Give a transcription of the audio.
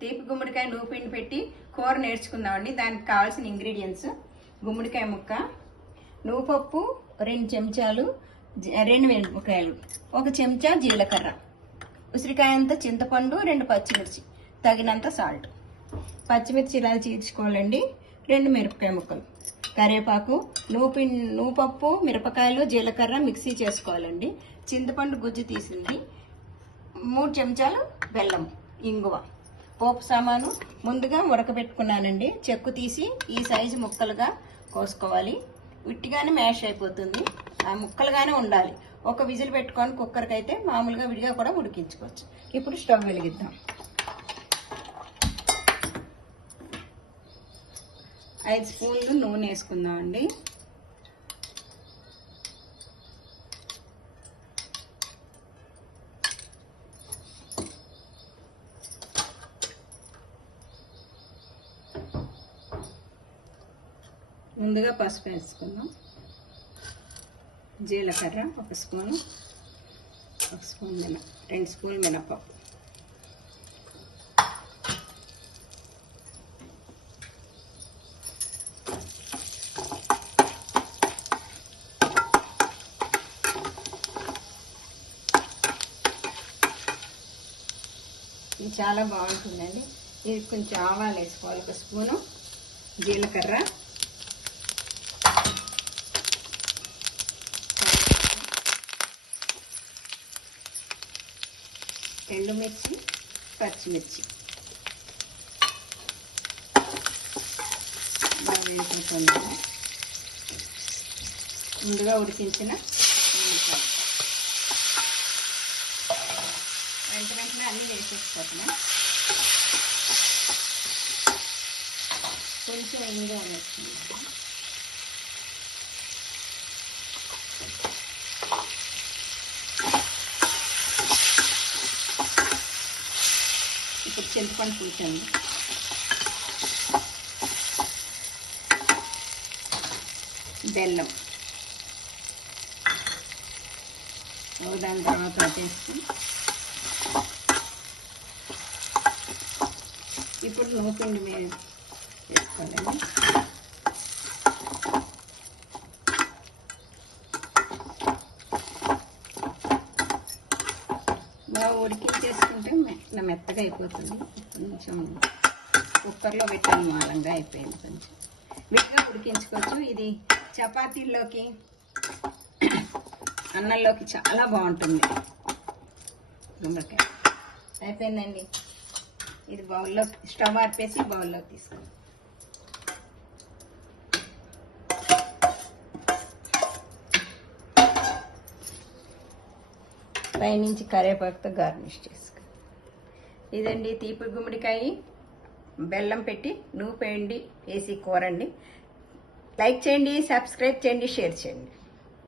తీపి గుమ్మడికాయ నువ్వు పిండి పెట్టి కూర నేర్చుకుందామండి. దానికి కావాల్సిన ఇంగ్రీడియంట్స్: గుమ్మడికాయ ముక్క, నువ్వు పప్పు 2 చెంచాలు, 2 మిరపకాయలు, 1 చెంచా జీలకర్ర, ఉసిరికాయ అంతా చింతపండు, 2 పచ్చిమిర్చి, తగినంత సాల్ట్. పచ్చిమిర్చి ఇలా చీల్చుకోవాలండి. 2 మిరపకాయ ముక్కలు, కరివేపాకు, నువ్వు పప్పు, మిరపకాయలు, జీలకర్ర మిక్సీ చేసుకోవాలండి. చింతపండు గుజ్జు తీసింది, 3 చెంచాలు బెల్లం, ఇంగువ. పోపు సామాను ముందుగా ఉడకబెట్టుకున్నానండి. చెక్కు తీసి ఈ సైజు ముక్కలుగా కోసుకోవాలి. విట్టిగానే మ్యాష్ అయిపోతుంది, ఆ ముక్కలుగానే ఉండాలి. ఒక విజిల్ పెట్టుకొని కుక్కర్కి అయితే మామూలుగా విడిగా కూడా ఉడికించుకోవచ్చు. ఇప్పుడు స్టవ్ వెలిగిద్దాం. 5 స్పూన్లు నూనె వేసుకుందామండి. ముందుగా పసుపు వేసుకుందాం. జీలకర్ర 1 స్పూను, 1 స్పూన్ 2 స్పూన్లు మినపప్పు, ఇది చాలా బాగుంటుందండి. ఇది కొంచెం ఆవాలు వేసుకోవాలి, 1 స్పూను, జీలకర్ర, ఎండుమిర్చి, పచ్చిమిర్చి బాగా వేసుకుంటుంది. ముందుగా ఉడికించిన వెంటనే అన్నీ వేసేసుకుంటున్నా. కొంచెం ఇంగువ వేసుకుంటాం. ఇప్పుడు చింతపండు పులుసండి. బెల్లం దాని తర్వాత వేసుకుని ఇప్పుడు నూపిండి మీద వేసుకోవాలండి. బాగా ఉడికించేసుకుంటే ఇట్లా మెత్తగా అయిపోతుంది. కొంచెం కుక్కర్లో పెట్టాను మాలంగా అయిపోయింది. కొంచెం విడిగా ఉడికించుకోవచ్చు. ఇది చపాతీల్లోకి, అన్నంలోకి చాలా బాగుంటుంది. గుమ్మడికాయ అయిపోయిందండి. ఇది బౌల్లో, స్టవ్ ఆర్పేసి బౌల్లో తీసుకోండి. పైనుంచి కరివేపాకుతో గార్నిష్ చేసుకో. ఇదండి తీపి గుమ్మడికాయ బెల్లం పెట్టి నువ్వు పిండి వేసి కూరండి. లైక్ చేయండి, సబ్స్క్రైబ్ చేయండి, షేర్ చేయండి.